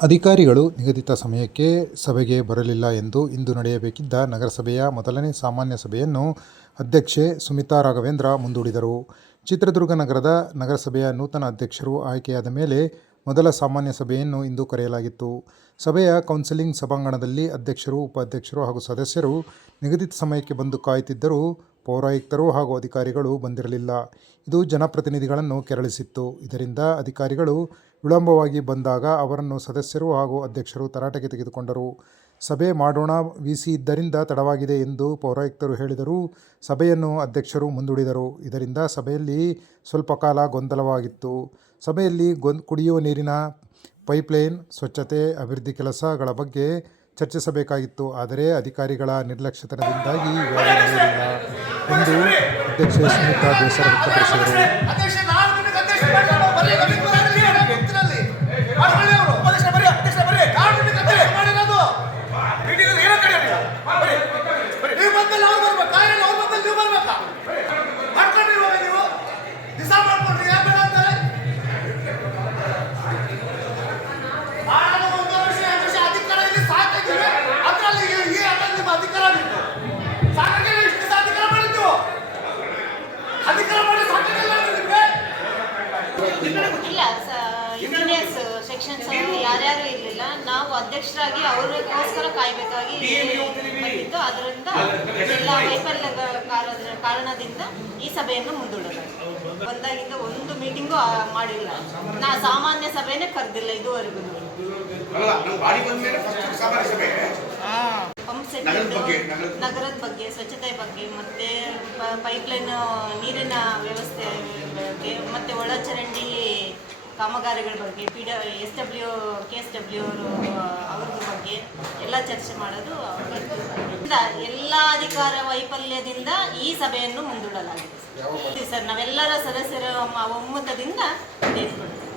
ಅಧಿಕಾರಿಗಳು ನಿಗದಿತ ಸಮಯಕ್ಕೆ ಸಭೆಗೆ ಬರಲಿಲ್ಲ ಎಂದು ಇಂದು ನಡೆಯಬೇಕಿದ್ದ ನಗರಸಭೆಯ ಮೊದಲನೇ ಸಾಮಾನ್ಯ ಸಭೆಯನ್ನು ಅಧ್ಯಕ್ಷೆ ಸುಮಿತಾ ರಾಘವೇಂದ್ರ ಮುಂದೂಡಿದರು. ಚಿತ್ರದುರ್ಗ ನಗರದ ನಗರಸಭೆಯ ನೂತನ ಅಧ್ಯಕ್ಷರು ಆಯ್ಕೆಯಾದ ಮೇಲೆ ಮೊದಲ ಸಾಮಾನ್ಯ ಸಭೆಯನ್ನು ಇಂದು ಕರೆಯಲಾಗಿತ್ತು. ಸಭೆಯ ಕೌನ್ಸಿಲಿಂಗ್ ಸಭಾಂಗಣದಲ್ಲಿ ಅಧ್ಯಕ್ಷರು, ಉಪಾಧ್ಯಕ್ಷರು ಹಾಗೂ ಸದಸ್ಯರು ನಿಗದಿತ ಸಮಯಕ್ಕೆ ಬಂದು ಕಾಯುತ್ತಿದ್ದರೂ ಪೌರಾಯುಕ್ತರು ಹಾಗೂ ಅಧಿಕಾರಿಗಳು ಬಂದಿರಲಿಲ್ಲ. ಇದು ಜನಪ್ರತಿನಿಧಿಗಳನ್ನು ಕೆರಳಿಸಿತ್ತು. ಇದರಿಂದ ಅಧಿಕಾರಿಗಳು ವಿಳಂಬವಾಗಿ ಬಂದಾಗ ಅವರನ್ನು ಸದಸ್ಯರು ಹಾಗೂ ಅಧ್ಯಕ್ಷರು ತರಾಟೆಗೆ ತೆಗೆದುಕೊಂಡರು. ಸಭೆ ಮಾಡೋಣ, ವಿಸಿ ಇದ್ದರಿಂದ ತಡವಾಗಿದೆ ಎಂದು ಪೌರಾಯುಕ್ತರು ಹೇಳಿದರೂ ಸಭೆಯನ್ನು ಅಧ್ಯಕ್ಷರು ಮುಂದೂಡಿದರು. ಇದರಿಂದ ಸಭೆಯಲ್ಲಿ ಸ್ವಲ್ಪ ಕಾಲ ಗೊಂದಲವಾಗಿತ್ತು. ಸಭೆಯಲ್ಲಿ ಗೊಂದ್ ಕುಡಿಯುವ ನೀರಿನ ಪೈಪ್ಲೈನ್ ಸ್ವಚ್ಛತೆ ಅಭಿವೃದ್ಧಿ ಕೆಲಸಗಳ ಬಗ್ಗೆ ಚರ್ಚಿಸಬೇಕಾಗಿತ್ತು ಆದರೆ ಅಧಿಕಾರಿಗಳ ನಿರ್ಲಕ್ಷ್ಯತನದಿಂದಾಗಿ ಎಂದು ಅಧ್ಯಕ್ಷೆ ಸುನೀತಾ ಬೇಸರ ವ್ಯಕ್ತಪಡಿಸಿದರು. ಸೆಕ್ಷನ್ಸ್ ಯಾರ್ಯಾರು ಇರಲಿಲ್ಲ ನಾವು ಅಧ್ಯಕ್ಷರಾಗಿ ಅವ್ರಿಗೋಸ್ಕರ ಕಾಯ್ಬೇಕಾಗಿ ಬಂದಿದ್ದು. ಅದರಿಂದ ಎಲ್ಲ ವೈಫಲ್ಯ ಕಾರಣ- ಕಾರಣದಿಂದ ಈ ಸಭೆಯನ್ನು ಮುಂದೂಡಲಾಗಿದೆ. ಬಂದಾಗಿಂದ ಒಂದು ಮೀಟಿಂಗು ಮಾಡಿಲ್ಲ. ನಾ ಸಾಮಾನ್ಯ ಸಭೆನೇ ಕರೆದಿಲ್ಲ ಇದುವರೆಗೂ. ಪಂಪ್ ಸೆಟ್ ನಗರದ ಬಗ್ಗೆ, ನಗರದ- ನಗರದ ಬಗ್ಗೆ ಸ್ವಚ್ಛತೆ ಬಗ್ಗೆ ಮತ್ತೆ ಪೈಪ್ ಲೈನ್ ನೀರಿನ ಕಾಮಗಾರಿಗಳ ಬಗ್ಗೆ ಪಿ ಡ S W K S W ಅವರು ಅವ್ರ ಬಗ್ಗೆ ಎಲ್ಲ ಚರ್ಚೆ ಮಾಡೋದು ಎಲ್ಲ ಅಧಿಕಾರ ವೈಫಲ್ಯದಿಂದ ಈ ಸಭೆಯನ್ನು ಮುಂದೂಡಲಾಗಿದೆ. ಸರ್, ನಾವೆಲ್ಲರ ಸದಸ್ಯರ ಒಮ್ಮ- ಒಮ್ಮತದಿಂದ ತೆಗೆದುಕೊಂಡಿದ್ದೇವೆ